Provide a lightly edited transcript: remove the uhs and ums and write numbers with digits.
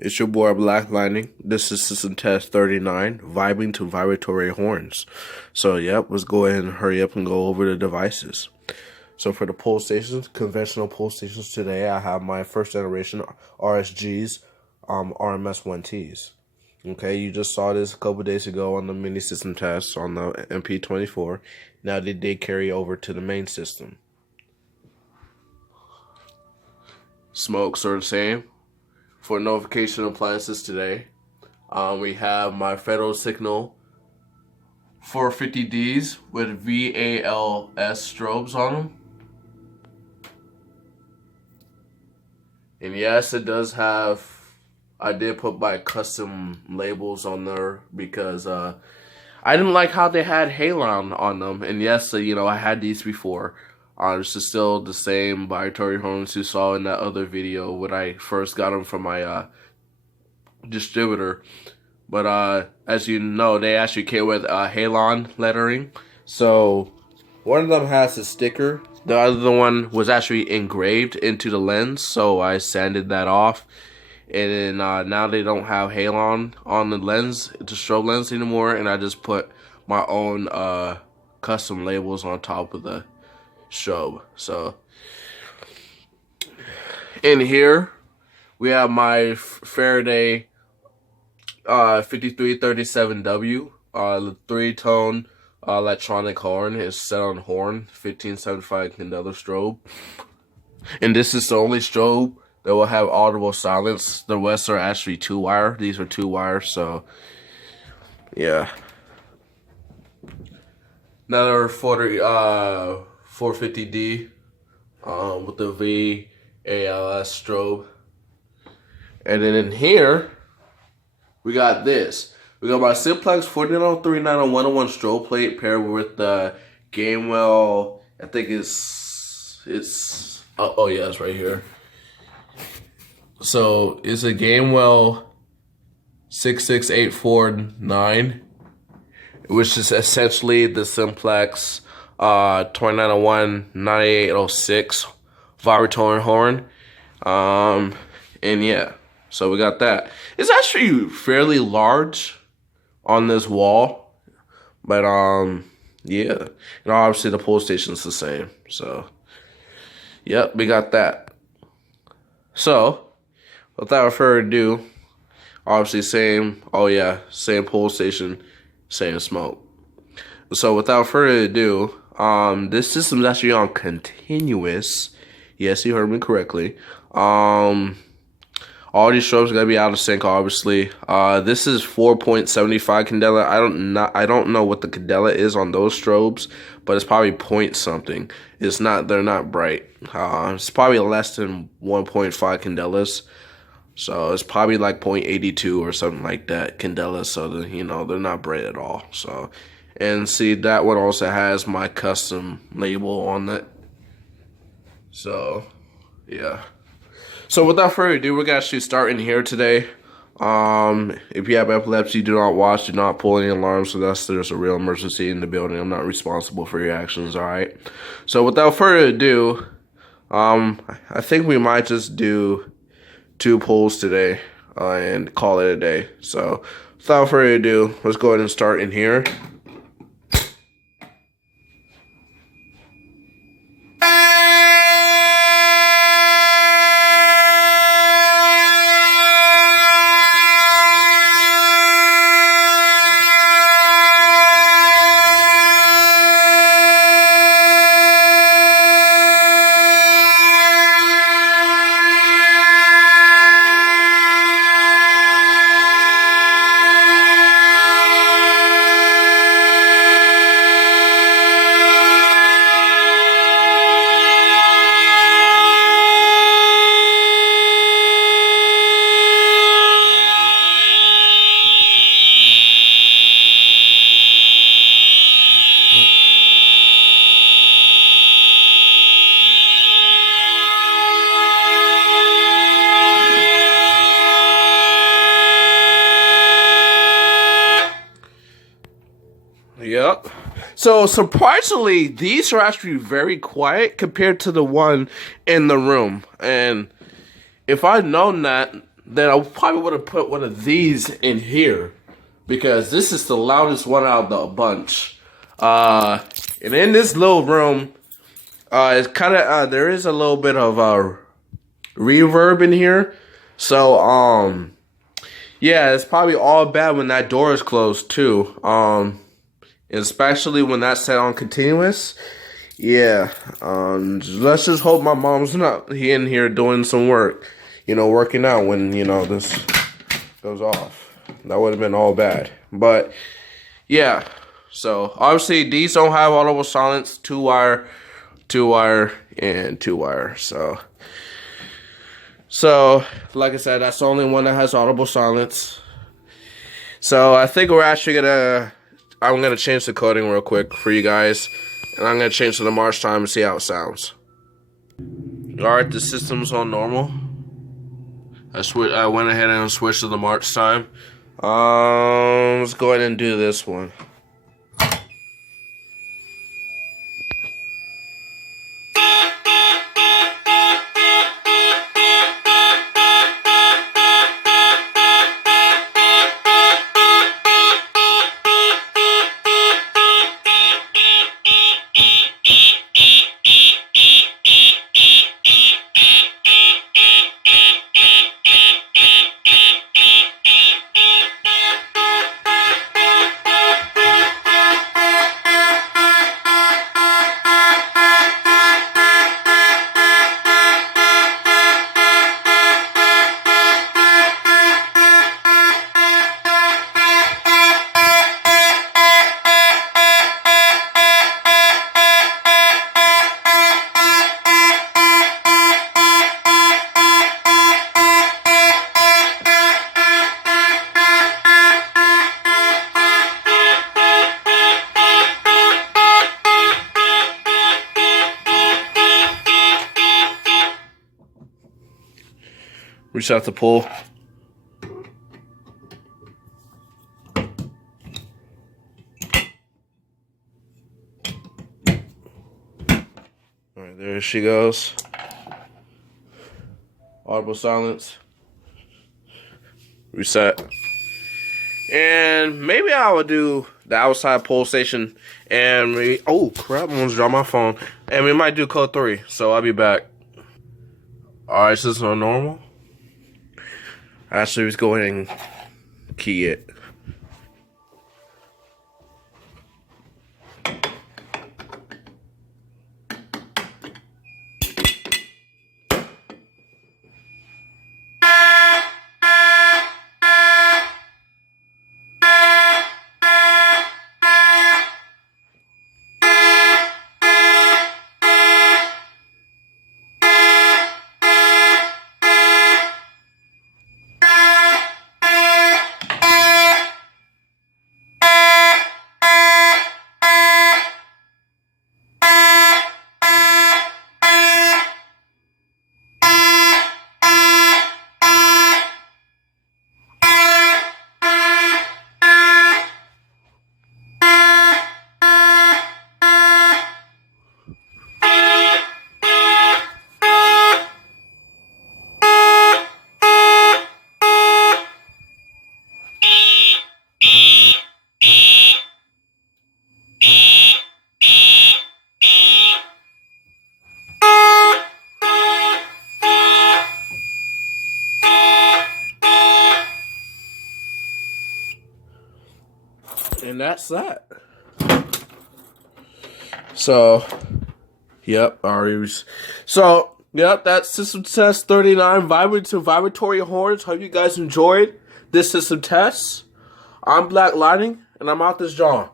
It's your boy Black Lightning. This is system test 39, vibing to vibratory horns. So, yep, let's go ahead and hurry up and go over the devices. So, for the pull stations, conventional pull stations today, I have my first generation RSGs, RMS1Ts. Okay, you just saw this a couple days ago on the mini system test on the MP24. Now they did carry over to the main system. Smokes are the same. For notification appliances today, we have my Federal Signal 450Ds with VALS strobes on them. And yes, it does have, I did put my custom labels on there because I didn't like how they had halon on them. And yes, I had these before. This is still the same vibratory horns you saw in that other video when I first got them from my distributor. But as you know, they actually came with halon lettering. So one of them has a sticker. The other one was actually engraved into the lens, so I sanded that off. And then now they don't have halon on the lens, the strobe lens anymore, and I just put my own custom labels on top of the strobe. So in here we have my Faraday 5337W, the 3-tone electronic horn. Is set on horn, 1575 candela strobe, and this is the only strobe that will have audible silence. The rest are actually 2-wire. These are 2-wire, so yeah. Another 450D with the VALS strobe. And then in here, we got this. We got my Simplex 4903900101 strobe plate paired with the Gamewell, I think it's oh yeah, it's right here. So it's a Gamewell 66849, which is essentially the Simplex 2901-9806 vibratory horn. And yeah, so we got that. It's actually fairly large on this wall, but yeah, and obviously the pull station's the same. So yep, we got that. So without further ado, obviously same pull station, same smoke. So without further ado, this system is actually on continuous. Yes, you heard me correctly. All these strobes are gonna be out of sync, obviously. This is 4.75 candela. I don't know what the candela is on those strobes, but it's probably point something. It's not. They're not bright. It's probably less than 1.5 candelas. So it's probably like 0.82 or something like that candela. So they're not bright at all. So. And see, that one also has my custom label on it. So, yeah. So without further ado, we're going to actually start in here today. If you have epilepsy, do not watch, do not pull any alarms, unless there's a real emergency in the building. I'm not responsible for your actions, alright? So without further ado, I think we might just do 2 pulls today and call it a day. So without further ado, let's go ahead and start in here. Yep. So surprisingly, these are actually very quiet compared to the one in the room. And if I'd known that, then I probably would have put one of these in here because this is the loudest one out of the bunch. And in this little room, it's kind of there is a little bit of reverb in here, so yeah, it's probably all bad when that door is closed too. Especially when that's set on continuous. Yeah, let's just hope my mom's not in here doing some work, working out when, this goes off. That would have been all bad. But, yeah, so obviously these don't have audible silence, 2-wire, and 2-wire. So, like I said, that's the only one that has audible silence. So, I think we're actually I'm going to change the coding real quick for you guys. And I'm going to change to the march time and see how it sounds. Alright, the system's on normal. I went ahead and switched to the march time. Let's go ahead and do this one. Reset the pull. Alright, there she goes. Audible silence. Reset. And maybe I would do the outside pull station and oh crap, I almost dropped my phone. And we might do code 3, so I'll be back. Alright, so this is normal. Actually, let's go ahead and key it. And that's that. So, yep, so, yep, that's system test 39, Vibratory horns. Hope you guys enjoyed this system test. I'm Black Lightning, and I'm out this John.